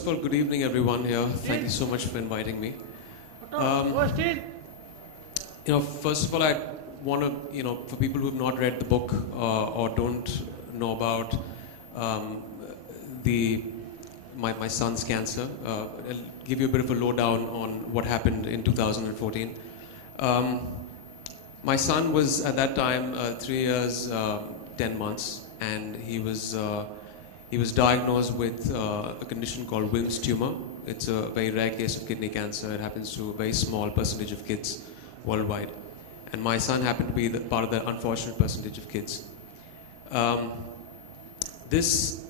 first of all, good evening everyone here. Thank you so much for inviting me. First of all, I want to, for people who have not read the book or don't know about my son's cancer, I'll give you a bit of a lowdown on what happened in 2014. My son was at that time 3 years, 10 months, and he was diagnosed with a condition called Wilms tumor. It's a very rare case of kidney cancer. It happens to a very small percentage of kids worldwide. And my son happened to be part of that unfortunate percentage of kids. This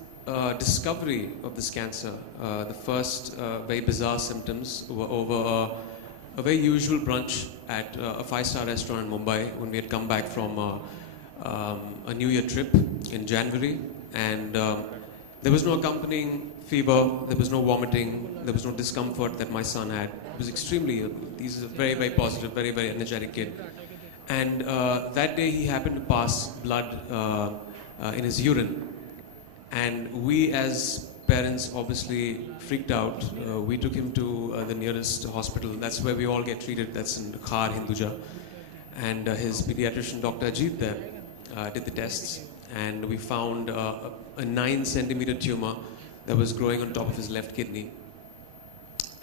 discovery of this cancer, the first very bizarre symptoms were over a very usual brunch at a 5-star restaurant in Mumbai when we had come back from a New Year trip in January. And there was no accompanying fever, there was no vomiting, there was no discomfort that my son had. He was extremely, he's a very, very positive, very, very energetic kid. And that day he happened to pass blood in his urine. And we as parents obviously freaked out. We took him to the nearest hospital. That's where we all get treated. That's in Khar, Hinduja. And his pediatrician, Dr. Ajit there, did the tests. And we found a 9-centimeter tumor that was growing on top of his left kidney.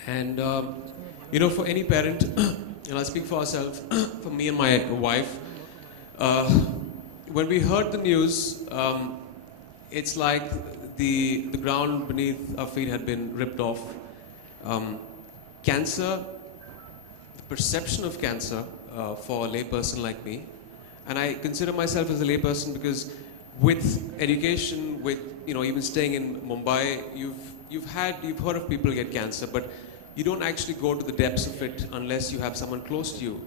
And, for any parent, and I'll speak for ourselves, for me and my wife, when we heard the news, it's like the ground beneath our feet had been ripped off. Cancer, the perception of cancer for a layperson like me, and I consider myself as a layperson because with education, with even staying in Mumbai, you've heard of people get cancer, but you don't actually go to the depths of it unless you have someone close to you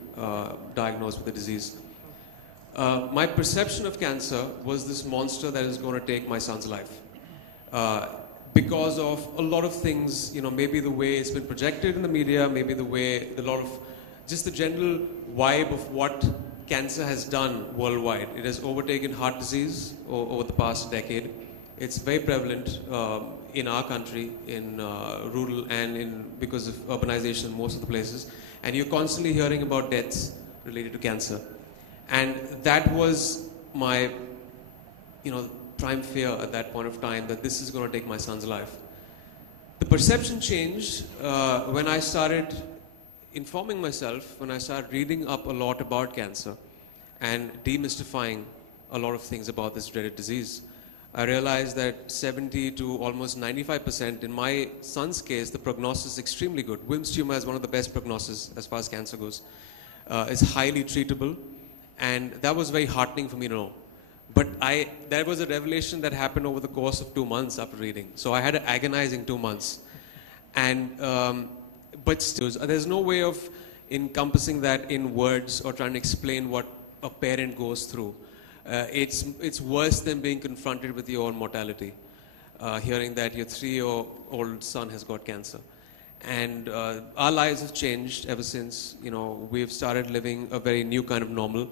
diagnosed with the disease. My perception of cancer was this monster that is going to take my son's life. Because of a lot of things, maybe the way it's been projected in the media, maybe the way just the general vibe of what cancer has done worldwide. It has overtaken heart disease over the past decade. It's very prevalent in our country, in rural and because of urbanization in most of the places. And you're constantly hearing about deaths related to cancer. And that was my, prime fear at that point of time, that this is going to take my son's life. The perception changed when I started informing myself, when I started reading up a lot about cancer and demystifying a lot of things about this dreaded disease. I realized that 70 to almost 95%, in my son's case, the prognosis is extremely good. Wilms tumor has one of the best prognosis as far as cancer goes. It's highly treatable, and that was very heartening for me to know. But there was a revelation that happened over the course of 2 months after reading. So I had an agonizing 2 months. And, but still, there's no way of encompassing that in words or trying to explain what a parent goes through. It's worse than being confronted with your own mortality, hearing that your 3-year-old son has got cancer. And our lives have changed ever since. We've started living a very new kind of normal.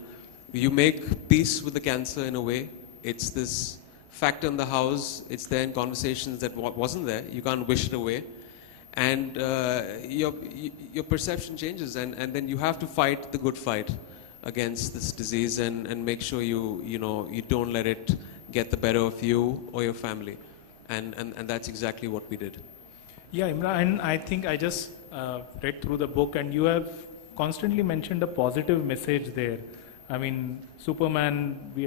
You make peace with the cancer in a way. It's this factor in the house. It's there in conversations that wasn't there. You can't wish it away. And your perception changes. And then you have to fight the good fight against this disease and make sure you don't let it get the better of you or your family. And that's exactly what we did. Yeah, Emraan, and I think I just read through the book, and you have constantly mentioned a positive message there. I mean, Superman... we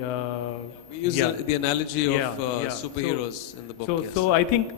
use the analogy of superheroes in the book. So I think,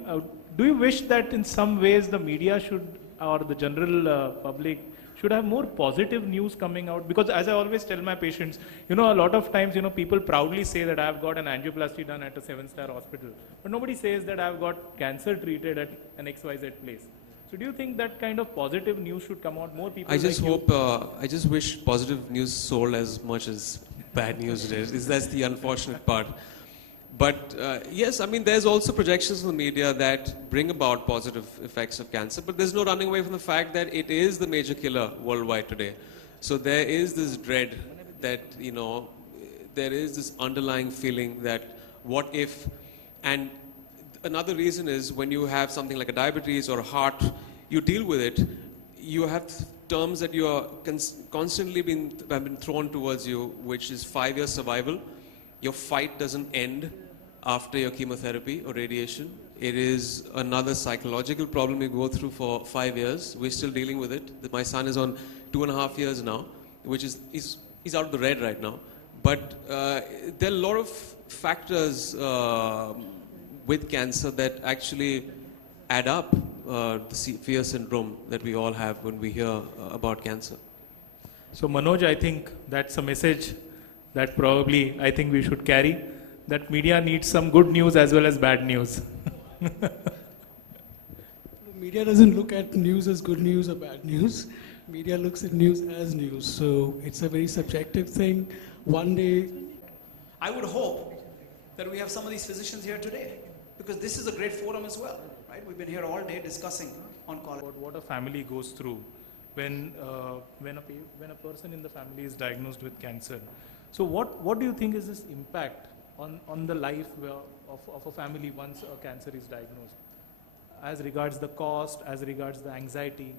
do you wish that in some ways the media should, or the general public, should have more positive news coming out? Because as I always tell my patients, a lot of times, people proudly say that I've got an angioplasty done at a 7-star hospital. But nobody says that I've got cancer treated at an XYZ place. So do you think that kind of positive news should come out? More people I just I just wish positive news sold as much as bad news is. That's the unfortunate part. But yes, I mean, there's also projections in the media that bring about positive effects of cancer, but there's no running away from the fact that it is the major killer worldwide today. So there is this dread that, there is this underlying feeling that what if, and another reason is when you have something like a diabetes or a heart, you deal with it. You have terms that you are constantly have been thrown towards you, which is 5 years survival. Your fight doesn't end after your chemotherapy or radiation. It is another psychological problem you go through for 5 years. We're still dealing with it. My son is on 2.5 years now, which is he's out of the red right now. But there are a lot of factors with cancer that actually add up the fear syndrome that we all have when we hear about cancer. So Manoj, I think that's a message that probably I think we should carry, that media needs some good news as well as bad news. Media doesn't look at news as good news or bad news. Media looks at news as news. So it's a very subjective thing. One day, I would hope that we have some of these physicians here today, because this is a great forum as well, right? We've been here all day discussing on colorectal. What a family goes through when a person in the family is diagnosed with cancer. So what do you think is this impact on the life of a family once a cancer is diagnosed, as regards the cost, as regards the anxiety?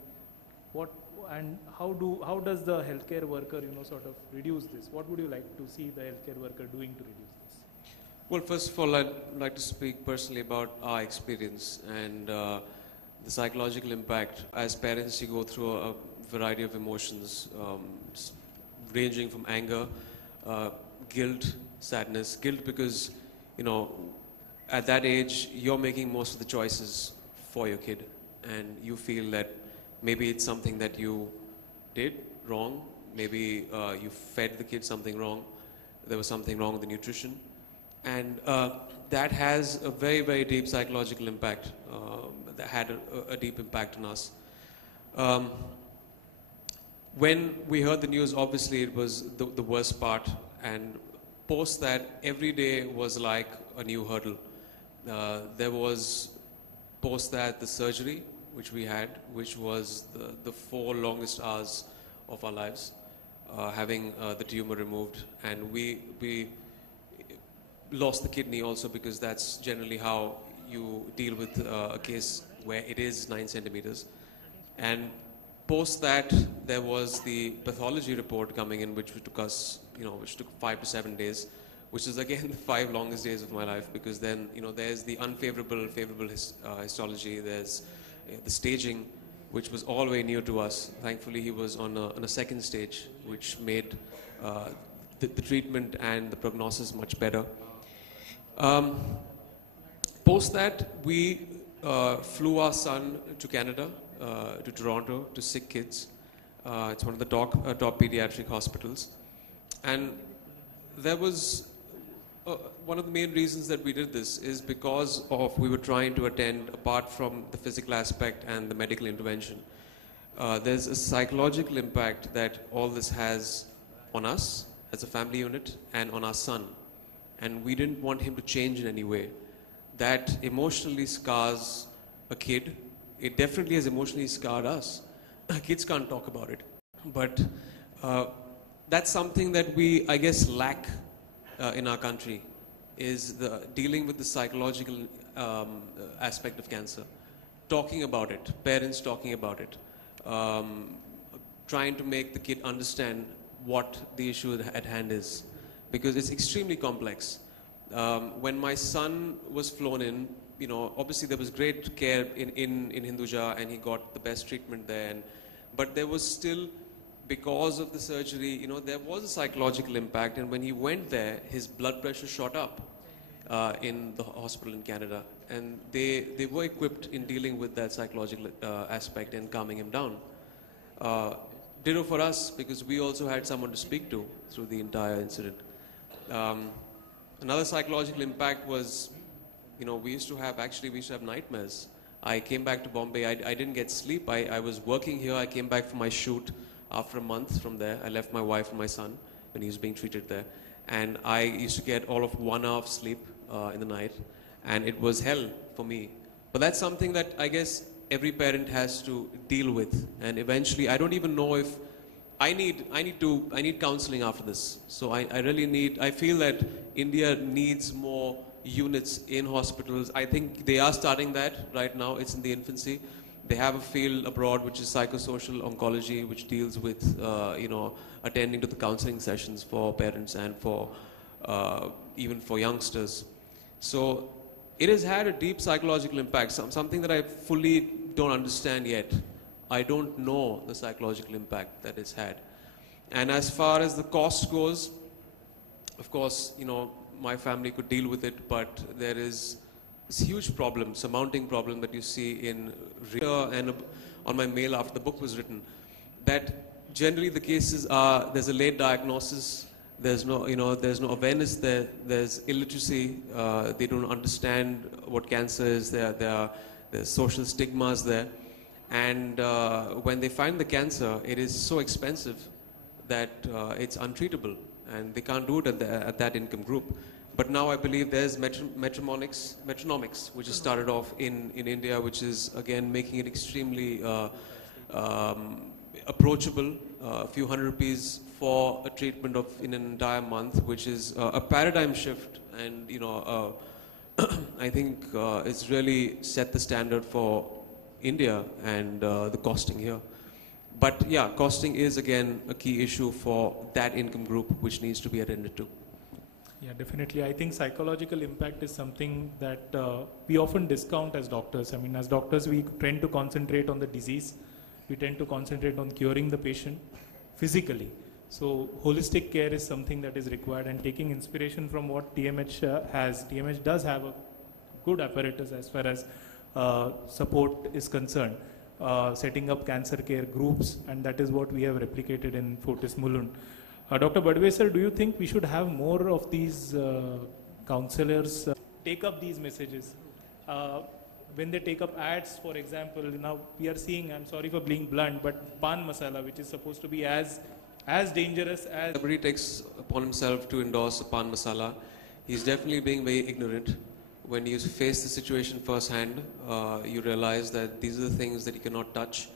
How does the healthcare worker sort of reduce this? What would you like to see the healthcare worker doing to reduce this? Well, first of all, I'd like to speak personally about our experience and the psychological impact. As parents, you go through a variety of emotions, ranging from anger, guilt, sadness. Guilt because, at that age, you're making most of the choices for your kid, and you feel that maybe it's something that you did wrong, maybe you fed the kid something wrong, there was something wrong with the nutrition, and that has a very, very deep psychological impact, that had a deep impact on us. When we heard the news, obviously it was the worst part, and post that, every day was like a new hurdle. There was post that the surgery, which we had, which was the 4 longest hours of our lives, having the tumor removed, and we lost the kidney also, because that's generally how you deal with a case where it is 9 centimeters. And post that, there was the pathology report coming in, which took us, which took 5 to 7 days, which is again the 5 longest days of my life, because then, there's the favorable histology, there's the staging, which was all very new to us. Thankfully, he was on a second stage, which made the treatment and the prognosis much better. Post that, we flew our son to Canada, to Toronto, to Sick Kids. It's one of the top pediatric hospitals. And there was one of the main reasons that we did this is because we were trying to attend, apart from the physical aspect and the medical intervention, there's a psychological impact that all this has on us as a family unit and on our son. And we didn't want him to change in any way. That emotionally scars a kid. It definitely has emotionally scarred us. Kids can't talk about it. But that's something that we, I guess, lack in our country, is dealing with the psychological aspect of cancer. Talking about it, parents talking about it, trying to make the kid understand what the issue at hand is, because it's extremely complex. When my son was flown in, obviously there was great care in Hinduja, and he got the best treatment there. But there was still, because of the surgery, there was a psychological impact. And when he went there, his blood pressure shot up in the hospital in Canada. And they were equipped in dealing with that psychological aspect and calming him down. Ditto for us, because we also had someone to speak to through the entire incident. Another psychological impact was, we used to have nightmares. I came back to Bombay. I didn't get sleep. I was working here. I came back from my shoot after a month from there. I left my wife and my son when he was being treated there. And I used to get all of 1 hour of sleep in the night. And it was hell for me. But that's something that I guess every parent has to deal with. And eventually, I don't even know if I need counseling after this. So I feel that India needs more units in hospitals. I think they are starting that right now. It's in the infancy. They have a field abroad which is psychosocial oncology, which deals with, attending to the counseling sessions for parents and for even for youngsters. So it has had a deep psychological impact, something that I fully don't understand yet. I don't know the psychological impact that it's had. And as far as the cost goes, of course, my family could deal with it, but there is this huge problem, surmounting problem that you see in and on my mail after the book was written, that generally the cases are, there's a late diagnosis, there's no awareness there, there's illiteracy, they don't understand what cancer is, there's social stigmas there, and when they find the cancer, it is so expensive that it's untreatable, and they can't do it at that income group. But now I believe there's metronomics, which has started off in India, which is again making it extremely approachable. A few hundred rupees for a treatment in an entire month, which is a paradigm shift, and I think it's really set the standard for India and the costing here. But yeah, costing is again a key issue for that income group, which needs to be attended to. Yeah, definitely. I think psychological impact is something that we often discount as doctors. I mean, as doctors, we tend to concentrate on the disease. We tend to concentrate on curing the patient physically. So holistic care is something that is required, and taking inspiration from what TMH has. TMH does have a good apparatus as far as support is concerned, setting up cancer care groups, and that is what we have replicated in Fortis Mulund. Dr. Badwe sir, do you think we should have more of these counselors take up these messages? When they take up ads, for example, now we are seeing, I'm sorry for being blunt, but pan masala, which is supposed to be as dangerous as... Everybody takes upon himself to endorse a pan masala. He's definitely being very ignorant. When you face the situation firsthand, you realize that these are the things that you cannot touch,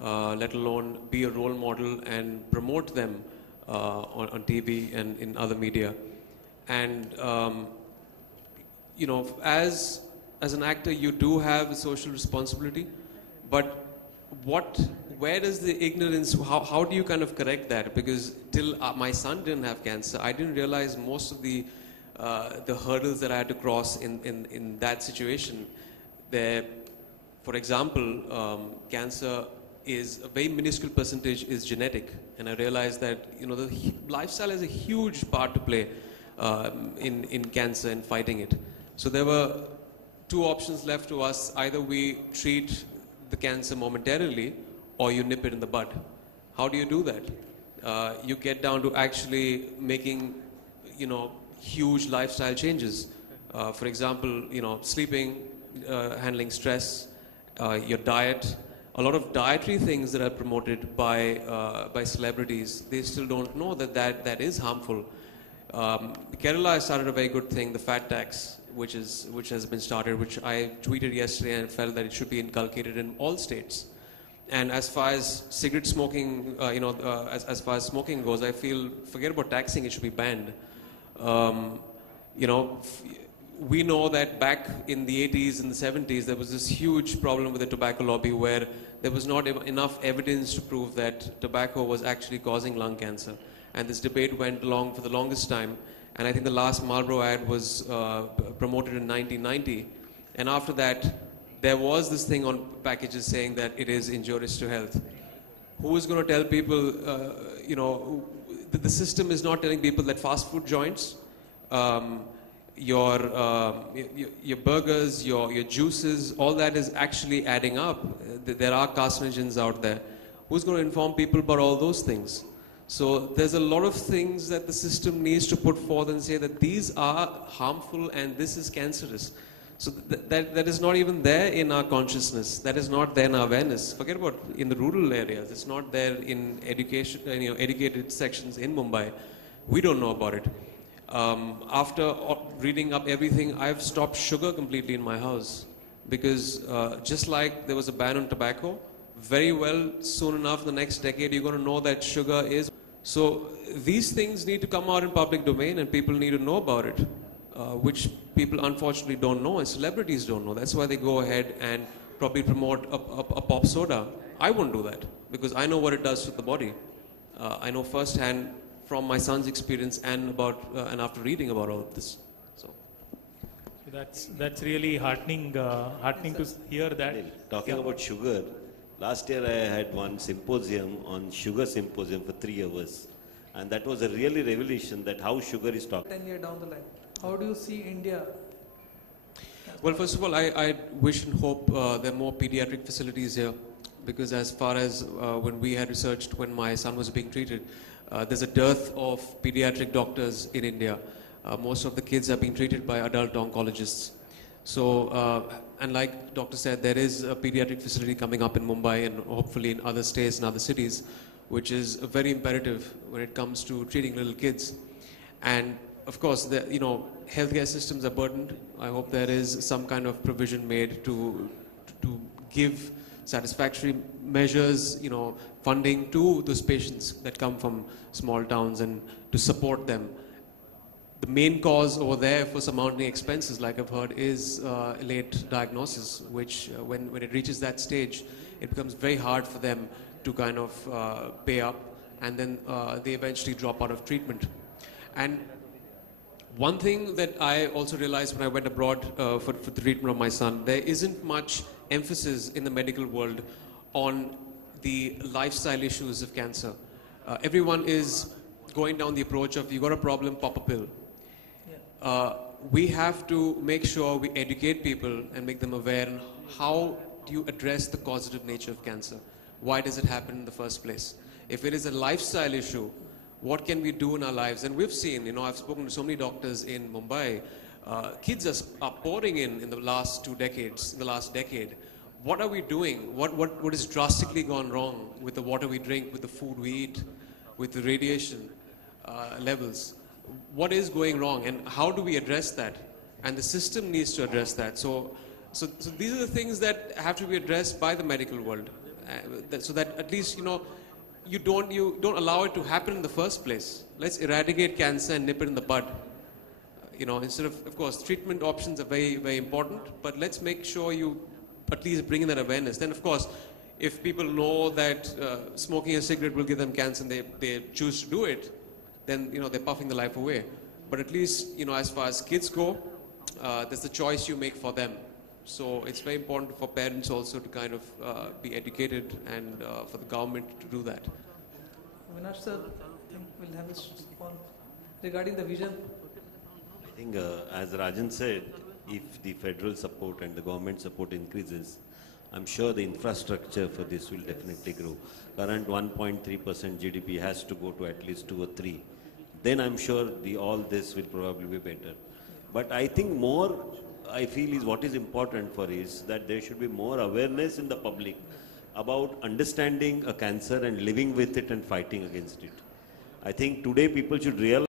let alone be a role model and promote them on TV and in other media. And, as an actor, you do have a social responsibility, but where does the ignorance, how do you kind of correct that? Because till my son didn't have cancer, I didn't realize most of the hurdles that I had to cross in that situation. There, for example, cancer is a very minuscule percentage is genetic, and I realized that the lifestyle has a huge part to play in cancer and fighting it. So there were two options left to us: either we treat the cancer momentarily, or you nip it in the bud. How do you do that? You get down to actually making huge lifestyle changes. For example, sleeping, handling stress, your diet. A lot of dietary things that are promoted by celebrities, they still don't know that is harmful. Kerala has started a very good thing, the fat tax, which has been started, which I tweeted yesterday and felt that it should be inculcated in all states. And as far as cigarette smoking, as far as smoking goes, I feel, forget about taxing, it should be banned. We know that back in the 80s and the 70s, there was this huge problem with the tobacco lobby where there was not enough evidence to prove that tobacco was actually causing lung cancer. And this debate went along for the longest time. And I think the last Marlboro ad was promoted in 1990. And after that, there was this thing on packages saying that it is injurious to health. Who is going to tell people, the system is not telling people that fast food joints, your burgers, your juices, all that is actually adding up. There are carcinogens out there. Who's going to inform people about all those things? So there's a lot of things that the system needs to put forth and say that these are harmful and this is cancerous. So that is not even there in our consciousness. That is not there in our awareness. Forget about in the rural areas. It's not there in education, educated sections in Mumbai. We don't know about it. After reading up everything, I've stopped sugar completely in my house because just like there was a ban on tobacco, very well soon enough the next decade you're going to know that sugar is. So these things need to come out in public domain and people need to know about it. which people unfortunately don't know and celebrities don't know. That's why they go ahead and probably promote a pop soda. I won't do that because I know what it does to the body. I know firsthand from my son's experience and after reading about all of this. So that's really heartening to hear that. Talking about sugar, last year I had one symposium on sugar symposium for 3 hours. And that was a really revelation that how sugar is talked. 10 years down the line, how do you see India? Well, first of all, I wish and hope there are more pediatric facilities here, because as far as when we had researched when my son was being treated, there's a dearth of pediatric doctors in India. Most of the kids are being treated by adult oncologists. So, and like doctor said, there is a pediatric facility coming up in Mumbai and hopefully in other states and other cities, which is very imperative when it comes to treating little kids. And of course, healthcare systems are burdened. I hope there is some kind of provision made to give satisfactory measures, funding to those patients that come from small towns and to support them. The main cause over there for surmounting expenses, like I've heard, is late diagnosis, which when it reaches that stage, it becomes very hard for them to kind of pay up, and then they eventually drop out of treatment. And one thing that I also realized when I went abroad for the treatment of my son, there isn't much emphasis in the medical world on the lifestyle issues of cancer. Everyone is going down the approach of, you got a problem, pop a pill. We have to make sure we educate people and make them aware on how do you address the causative nature of cancer. Why does it happen in the first place? If it is a lifestyle issue, what can we do in our lives? And we've seen, I've spoken to so many doctors in Mumbai, kids are pouring in the last 2 decades, in the last decade. What are we doing? What has drastically gone wrong with the water we drink, with the food we eat, with the radiation levels? What is going wrong, and how do we address that? And the system needs to address that. So these are the things that have to be addressed by the medical world. So that at least you don't allow it to happen in the first place. Let's eradicate cancer and nip it in the bud. Instead of course, treatment options are very, very important, but let's make sure you at least bring in that awareness. Then, of course, if people know that smoking a cigarette will give them cancer and they choose to do it, then they're puffing the life away. But at least as far as kids go, there's the choice you make for them. So it's very important for parents also to kind of be educated, and for the government to do that. Avinash sir, I think we'll have a response regarding the vision. I think as Rajan said, if the federal support and the government support increases, I'm sure the infrastructure for this will definitely grow. Current 1.3% GDP has to go to at least 2 or 3. Then I'm sure all this will probably be better. But I think more, I feel is what is important for is that there should be more awareness in the public about understanding a cancer and living with it and fighting against it. I think today people should realize